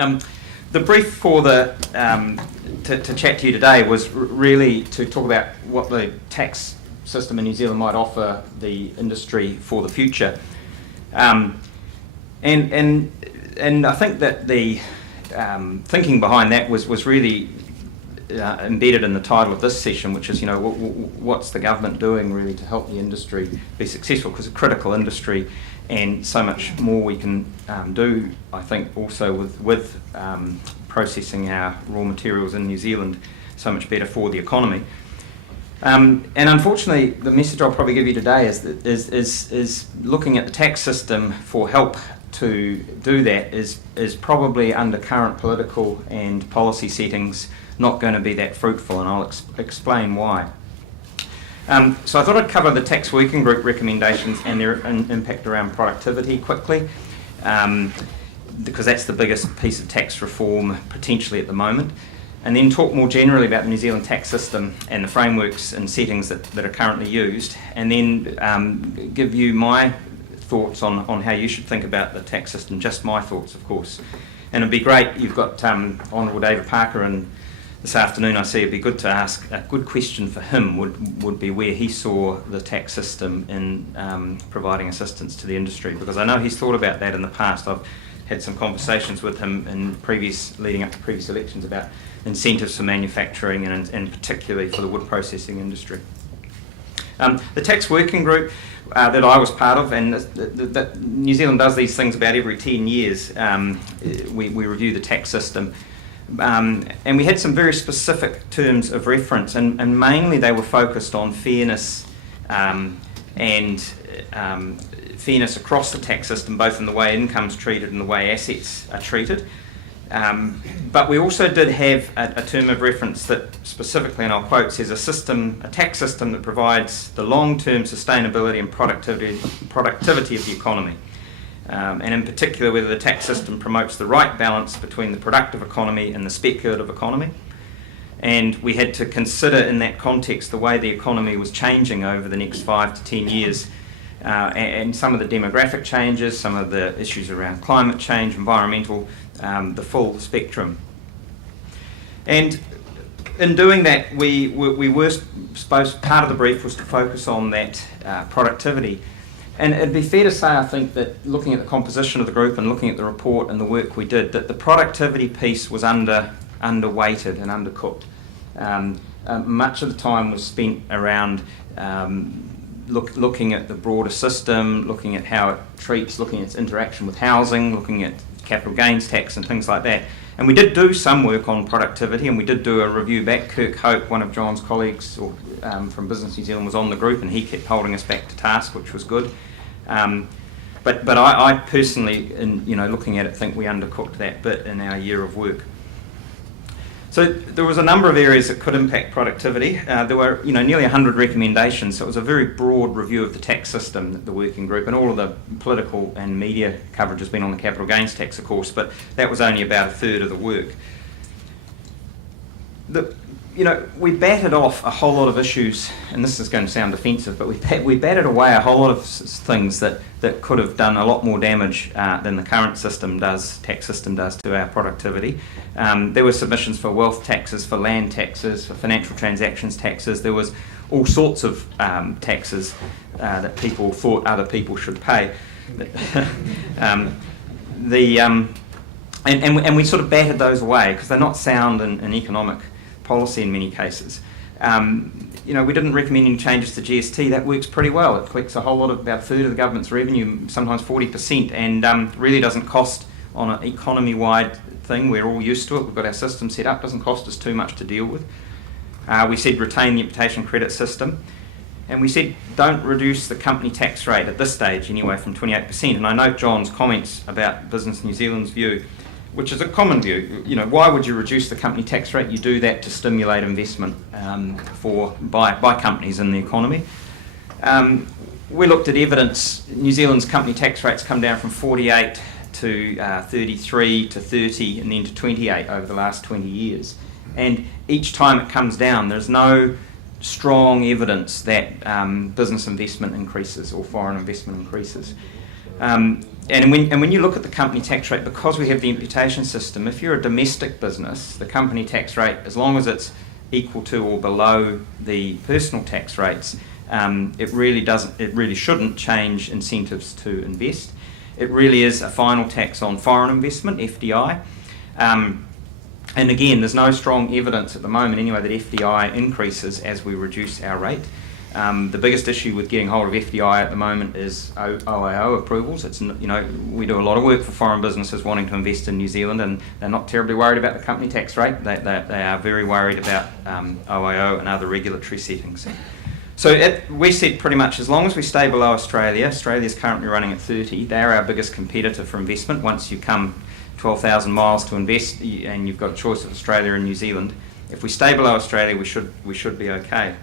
The brief for the to chat to you today was really to talk about what the tax system in New Zealand might offer the industry for the future, and I think that the thinking behind that was really embedded in the title of this session, which is, what's the government doing really to help the industry be successful, because it's a critical industry and so much more we can do, I think, also with processing our raw materials in New Zealand so much better for the economy. And unfortunately, the message I'll probably give you today is looking at the tax system for help to do that is probably, under current political and policy settings, not going to be that fruitful, and I'll explain why. So I thought I'd cover the tax working group recommendations and their impact around productivity quickly, because that's the biggest piece of tax reform potentially at the moment, and then talk more generally about the New Zealand tax system and the frameworks and settings that are currently used, and then give you my thoughts on how you should think about the tax system, just my thoughts, of course. And it'd be great, you've got Honourable David Parker, and this afternoon I see it'd be good to ask, a good question for him would be where he saw the tax system in providing assistance to the industry, because I know he's thought about that in the past. I've had some conversations with him leading up to previous elections about incentives for manufacturing and particularly for the wood processing industry. The tax working group that I was part of, and New Zealand does these things about every 10 years, we review the tax system. And we had some very specific terms of reference, and mainly they were focused on fairness and fairness across the tax system, both in the way income's treated and the way assets are treated. But we also did have a term of reference that specifically, and I'll quote, says a tax system that provides the long-term sustainability and productivity of the economy. And in particular, whether the tax system promotes the right balance between the productive economy and the speculative economy. And we had to consider in that context the way the economy was changing over the next 5 to 10 years, and some of the demographic changes, some of the issues around climate change, environmental, the full spectrum. And in doing that, we were supposed, part of the brief was to focus on that productivity. And it'd be fair to say, I think, that looking at the composition of the group and looking at the report and the work we did, that the productivity piece was underweighted and undercooked. Much of the time was spent around looking at the broader system, looking at how it treats, looking at its interaction with housing, looking at capital gains tax and things like that. And we did do some work on productivity, and we did do a review back. Kirk Hope, one of John's colleagues from Business New Zealand, was on the group, and he kept holding us back to task, which was good. But I personally, in looking at it, think we undercooked that bit in our year of work. So there was a number of areas that could impact productivity. There were nearly 100 recommendations, so it was a very broad review of the tax system, the working group, and all of the political and media coverage has been on the capital gains tax, of course, but that was only about a third of the work. We batted off a whole lot of issues, and this is going to sound defensive, but we batted away a whole lot of things that could have done a lot more damage than the current tax system does to our productivity. There were submissions for wealth taxes, for land taxes, for financial transactions taxes. There was all sorts of taxes that people thought other people should pay. And we sort of batted those away because they're not sound in economic policy in many cases. We didn't recommend any changes to GST. That works pretty well. It collects a whole lot of, about a third of the government's revenue, sometimes 40%, and really doesn't cost on an economy-wide thing. We're all used to it. We've got our system set up. Doesn't cost us too much to deal with. We said retain the imputation credit system. And we said don't reduce the company tax rate at this stage anyway from 28%. And I note John's comments about Business New Zealand's view, which is a common view. Why would you reduce the company tax rate? You do that to stimulate investment by companies in the economy. We looked at evidence. New Zealand's company tax rates come down from 48 to 33 to 30 and then to 28 over the last 20 years. And each time it comes down, there's no strong evidence that business investment increases or foreign investment increases. And when you look at the company tax rate, because we have the imputation system, if you're a domestic business, the company tax rate, as long as it's equal to or below the personal tax rates, it really shouldn't change incentives to invest. It really is a final tax on foreign investment, FDI. And again, there's no strong evidence at the moment anyway that FDI increases as we reduce our rate. The biggest issue with getting hold of FDI at the moment is OIO approvals. We do a lot of work for foreign businesses wanting to invest in New Zealand, and they're not terribly worried about the company tax rate. They are very worried about OIO and other regulatory settings. So we said pretty much as long as we stay below Australia, Australia's currently running at 30, they're our biggest competitor for investment. Once you come 12,000 miles to invest and you've got a choice of Australia and New Zealand, if we stay below Australia, we should be okay.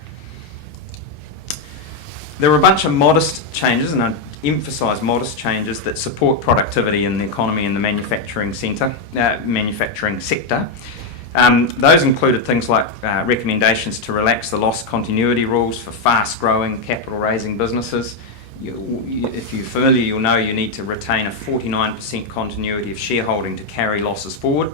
There are a bunch of modest changes, and I emphasise modest changes that support productivity in the economy and the manufacturing sector. Those included things like recommendations to relax the loss continuity rules for fast-growing capital-raising businesses. If you're familiar, you'll know you need to retain a 49% continuity of shareholding to carry losses forward.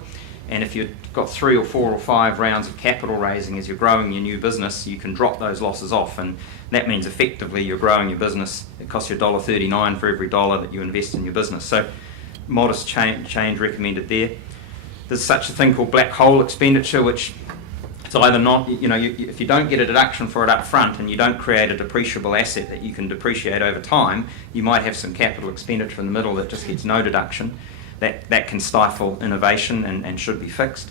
And if you've got 3 or 4 or 5 rounds of capital raising as you're growing your new business, you can drop those losses off, and that means effectively you're growing your business. It costs you $1.39 for every dollar that you invest in your business. So modest change recommended there. There's such a thing called black hole expenditure, which it's either not, if you don't get a deduction for it up front and you don't create a depreciable asset that you can depreciate over time, you might have some capital expenditure in the middle that just gets no deduction. That can stifle innovation and should be fixed.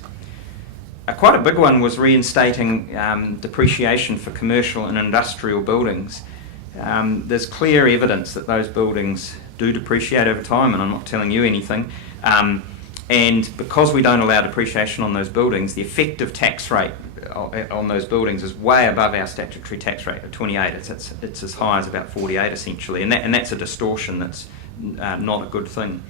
Quite a big one was reinstating depreciation for commercial and industrial buildings. There's clear evidence that those buildings do depreciate over time, and I'm not telling you anything. And because we don't allow depreciation on those buildings, the effective tax rate on those buildings is way above our statutory tax rate of 28. It's as high as about 48 essentially, and that's a distortion that's not a good thing.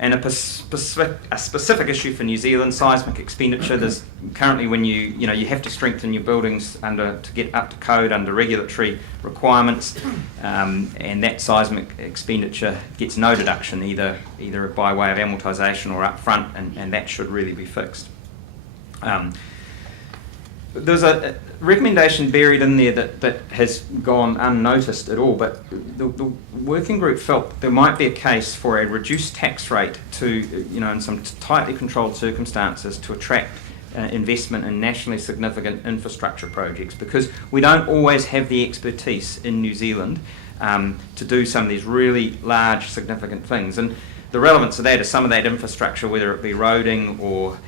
And a specific issue for New Zealand, seismic expenditure. There's currently when you have to strengthen your buildings to get up to code under regulatory requirements, and that seismic expenditure gets no deduction either by way of amortisation or upfront, and that should really be fixed. There's a recommendation buried in there that has gone unnoticed at all, but the working group felt there might be a case for a reduced tax rate to, in some tightly controlled circumstances, to attract investment in nationally significant infrastructure projects, because we don't always have the expertise in New Zealand to do some of these really large, significant things. And the relevance of that is some of that infrastructure, whether it be roading or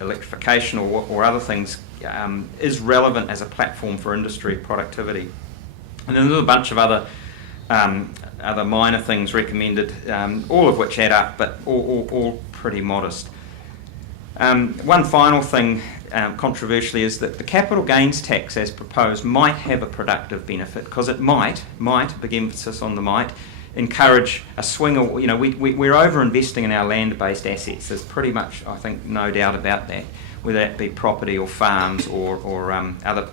electrification or other things, is relevant as a platform for industry productivity. And then there's a bunch of other minor things recommended, all of which add up, but all pretty modest. One final thing, controversially, is that the capital gains tax as proposed might have a productive benefit, because it might, big emphasis on the might, encourage a swing. We're over-investing in our land-based assets. There's pretty much, I think, no doubt about that, whether that be property or farms or other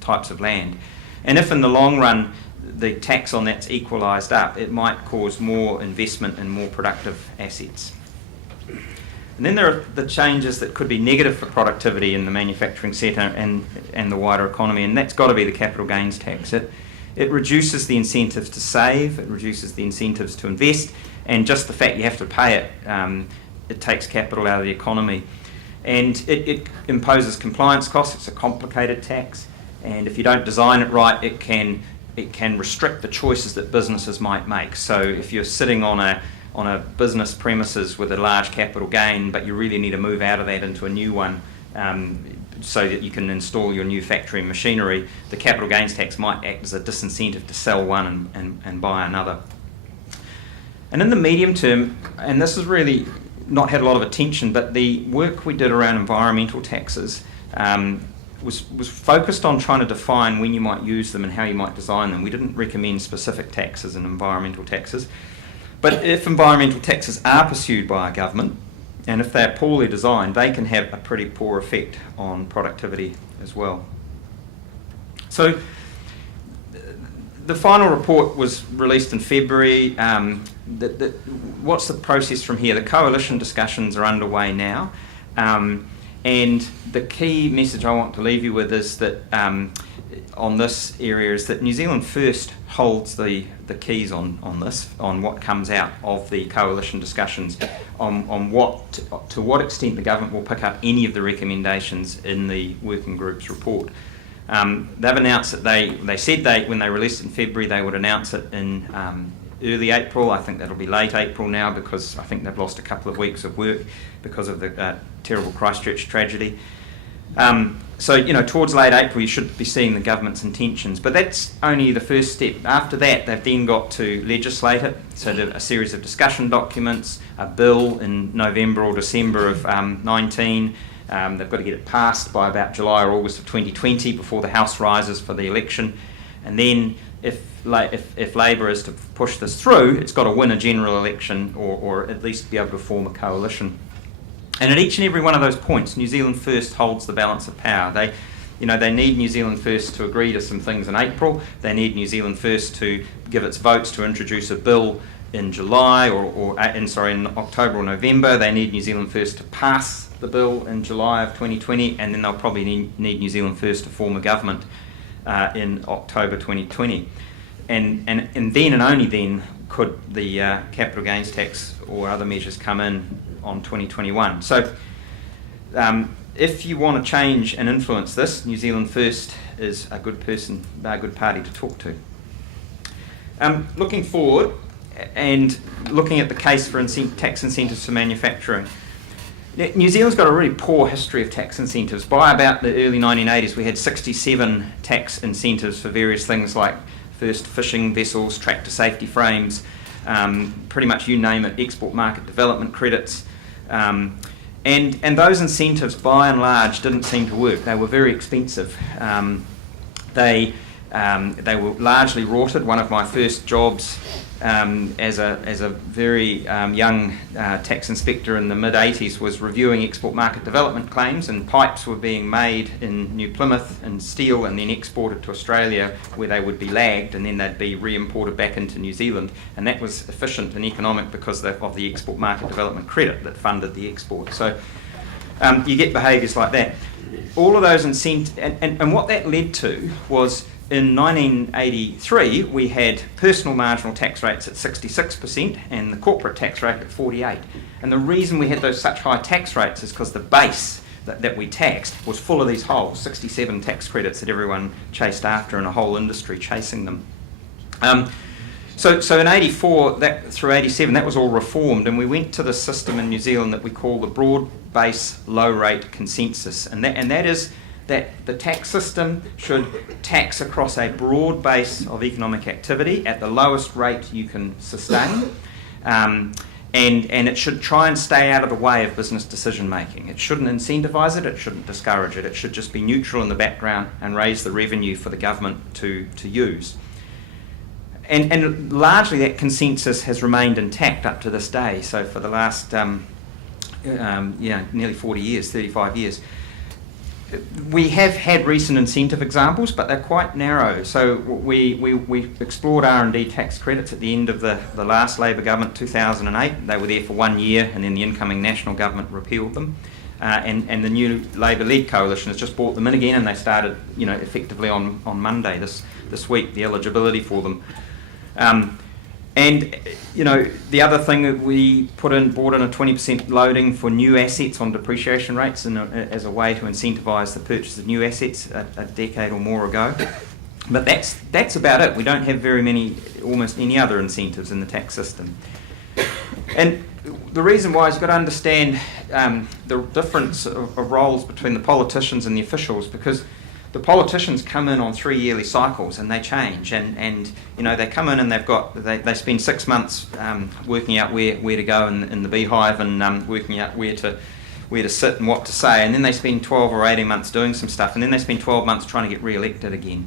types of land. And if in the long run the tax on that's equalised up, it might cause more investment in more productive assets. And then there are the changes that could be negative for productivity in the manufacturing sector and the wider economy, and that's got to be the capital gains tax. It reduces the incentives to save, it reduces the incentives to invest, and just the fact you have to pay it, it takes capital out of the economy. And it imposes compliance costs. It's a complicated tax, and if you don't design it right, it can restrict the choices that businesses might make. So if you're sitting on a business premises with a large capital gain, but you really need to move out of that into a new one, so that you can install your new factory and machinery, the capital gains tax might act as a disincentive to sell one and buy another. And in the medium term, and this has really not had a lot of attention, but the work we did around environmental taxes was focused on trying to define when you might use them and how you might design them. We didn't recommend specific taxes and environmental taxes, but if environmental taxes are pursued by a government, and if they're poorly designed, they can have a pretty poor effect on productivity as well. So the final report was released in February. What's the process from here? The coalition discussions are underway now. And the key message I want to leave you with is that on this area is that New Zealand First holds the keys on this, on what comes out of the coalition discussions, on to what extent the government will pick up any of the recommendations in the working group's report. They've announced that they said when they released it in February they would announce it in early April. I think that'll be late April now because I think they've lost a couple of weeks of work because of the terrible Christchurch tragedy. So, towards late April you should be seeing the government's intentions, but that's only the first step. After that, they've then got to legislate it, so a series of discussion documents, a bill in November or December of 19. They've got to get it passed by about July or August of 2020 before the House rises for the election, and then if Labour is to push this through, it's got to win a general election or at least be able to form a coalition. And at each and every one of those points, New Zealand First holds the balance of power. They need New Zealand First to agree to some things in April. They need New Zealand First to give its votes to introduce a bill in July in October or November. They need New Zealand First to pass the bill in July of 2020, and then they'll probably need New Zealand First to form a government in October 2020. And then and only then could the capital gains tax or other measures come in on 2021. So if you want to change and influence this, New Zealand First is a good party to talk to. Looking forward and looking at the case for tax incentives for manufacturing, New Zealand's got a really poor history of tax incentives. By about the early 1980s, we had 67 tax incentives for various things like first fishing vessels, tractor safety frames, pretty much you name it, export market development credits. And those incentives, by and large, didn't seem to work. They were very expensive. They were largely rorted. One of my first jobs as a very young tax inspector in the mid-80s was reviewing export market development claims, and pipes were being made in New Plymouth in steel and then exported to Australia where they would be lagged and then they'd be re-imported back into New Zealand, and that was efficient and economic because of the export market development credit that funded the export. So you get behaviours like that. All of those incentives, and what that led to was in 1983 we had personal marginal tax rates at 66% and the corporate tax rate at 48%. And the reason we had those such high tax rates is because the base that we taxed was full of these holes, 67 tax credits that everyone chased after and a whole industry chasing them. So in 84 through 87 that was all reformed, and we went to the system in New Zealand that we call the broad base low rate consensus, and that is that the tax system should tax across a broad base of economic activity at the lowest rate you can sustain, and it should try and stay out of the way of business decision making. It shouldn't incentivise it, it shouldn't discourage it, it should just be neutral in the background and raise the revenue for the government to use. And largely that consensus has remained intact up to this day, so for the last nearly 40 years, 35 years. We have had recent incentive examples, but they're quite narrow. So we explored R&D tax credits at the end of the last Labor government, 2008. They were there for 1 year, and then the incoming National government repealed them. And the new Labor-led coalition has just brought them in again, and they started, effectively on Monday this week, the eligibility for them. The other thing that we brought in a 20% loading for new assets on depreciation rates as a way to incentivise the purchase of new assets a decade or more ago. But that's about it. We don't have almost any other incentives in the tax system. And the reason why is you've got to understand the difference of roles between the politicians and the officials, because the politicians come in on 3 yearly cycles and they change, and they come in and they spend 6 months working out where to go in the beehive and working out where to sit and what to say, and then they spend 12 or 18 months doing some stuff, and then they spend 12 months trying to get re-elected again,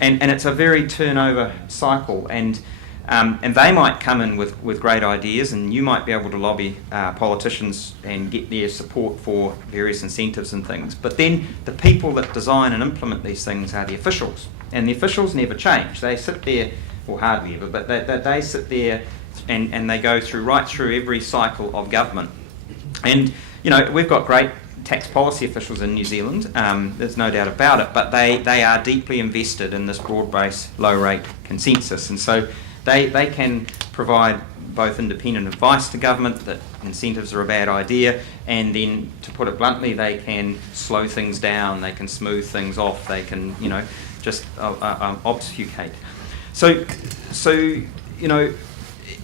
and it's a very turnover cycle, and they might come in with great ideas, and you might be able to lobby politicians and get their support for various incentives and things. But then the people that design and implement these things are the officials. And the officials never change. They sit there, or hardly ever, but they sit there and they go right through every cycle of government. And, we've got great tax policy officials in New Zealand, there's no doubt about it, but they are deeply invested in this broad-based low-rate consensus. And so they can provide both independent advice to government that incentives are a bad idea, and then, to put it bluntly, they can slow things down, they can smooth things off, they can, just obfuscate. So,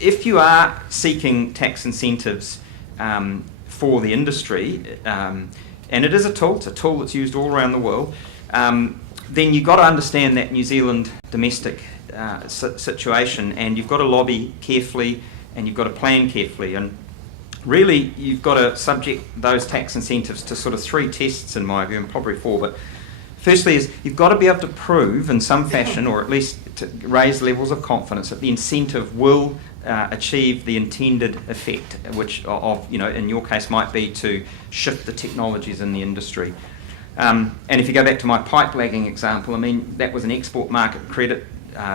if you are seeking tax incentives for the industry, and it is a tool, it's a tool that's used all around the world, then you've got to understand that New Zealand domestic situation, and you've got to lobby carefully, and you've got to plan carefully, and really you've got to subject those tax incentives to sort of 3 tests in my view, and probably 4, but firstly is you've got to be able to prove in some fashion, or at least to raise levels of confidence, that the incentive will achieve the intended effect, which in your case might be to shift the technologies in the industry. And if you go back to my pipe lagging example, that was an export market credit.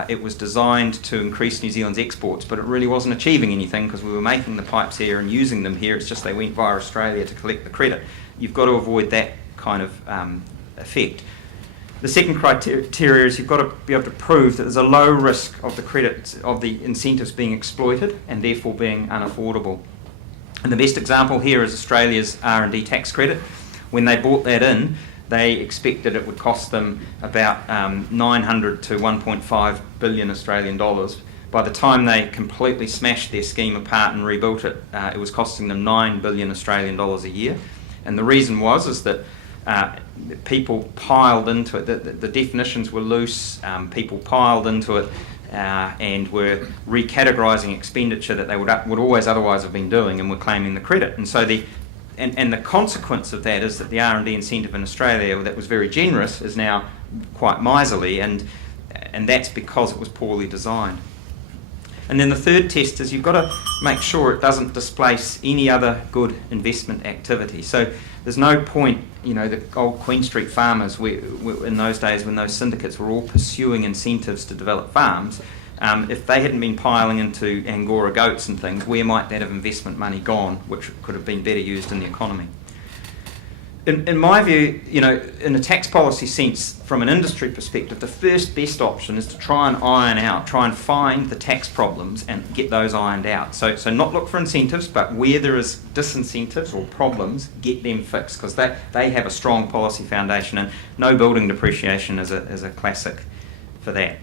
It was designed to increase New Zealand's exports, but it really wasn't achieving anything because we were making the pipes here and using them here. It's just they went via Australia to collect the credit. You've got to avoid that kind of effect. The second criteria is you've got to be able to prove that there's a low risk of the credits, of the incentives being exploited and therefore being unaffordable. And the best example here is Australia's R&D tax credit. When they bought that in, they expected it would cost them about 900 to 1.5 billion Australian dollars. By the time they completely smashed their scheme apart and rebuilt it, it was costing them 9 billion Australian dollars a year. And the reason is that people piled into it. The definitions were loose. People piled into it and were recategorising expenditure that they would always otherwise have been doing, and were claiming the credit. And so the consequence of that is that the R&D incentive in Australia that was very generous is now quite miserly, and that's because it was poorly designed. And then the third test is you've got to make sure it doesn't displace any other good investment activity. So there's no point, the old Queen Street farmers, in those days when those syndicates were all pursuing incentives to develop farms, if they hadn't been piling into Angora goats and things, where might that have investment money gone, which could have been better used in the economy? In my view, in a tax policy sense, from an industry perspective, the first best option is to try and find the tax problems and get those ironed out. So not look for incentives, but where there is disincentives or problems, get them fixed, because they have a strong policy foundation, and no building depreciation is a classic for that.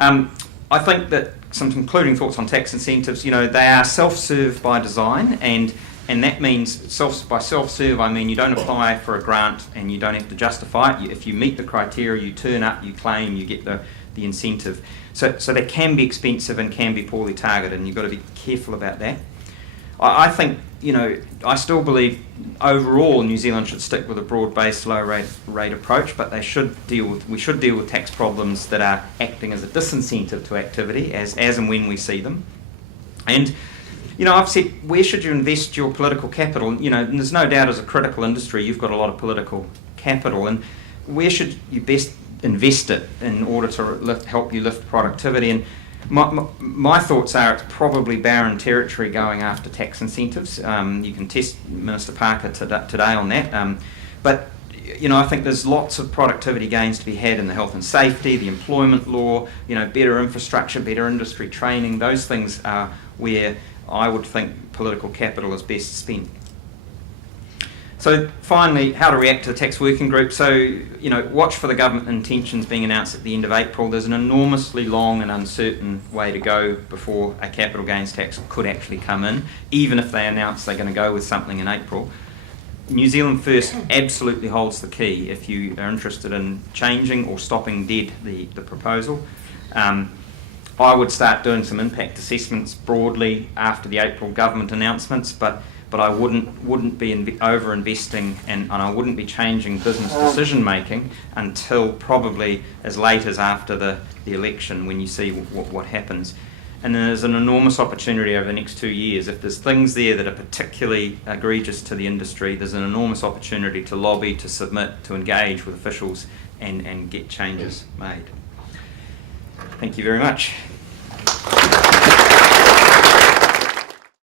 I think that some concluding thoughts on tax incentives, they are self-serve by design, and that means by self-serve, I mean you don't apply for a grant and you don't have to justify it. If you meet the criteria, you turn up, you claim, you get the incentive. So they can be expensive and can be poorly targeted, and you've got to be careful about that. I think, I still believe overall New Zealand should stick with a broad-based low rate approach, but we should deal with tax problems that are acting as a disincentive to activity as and when we see them. And I've said, where should you invest your political capital? And there's no doubt as a critical industry, you've got a lot of political capital, and where should you best invest it in order to help you lift productivity? And my thoughts are it's probably barren territory going after tax incentives. You can test Minister Parker today on that. But I think there's lots of productivity gains to be had in the health and safety, the employment law, better infrastructure, better industry training. Those things are where I would think political capital is best spent. So finally, how to react to the tax working group. So, watch for the government intentions being announced at the end of April. There's an enormously long and uncertain way to go before a capital gains tax could actually come in, even if they announce they're going to go with something in April. New Zealand First absolutely holds the key if you are interested in changing or stopping dead the proposal. I would start doing some impact assessments broadly after the April government announcements, but I wouldn't be over-investing and I wouldn't be changing business decision making until probably as late as after the election, when you see what happens. And then there's an enormous opportunity over the next 2 years. If there's things there that are particularly egregious to the industry, there's an enormous opportunity to lobby, to submit, to engage with officials and get changes made. Thank you very much.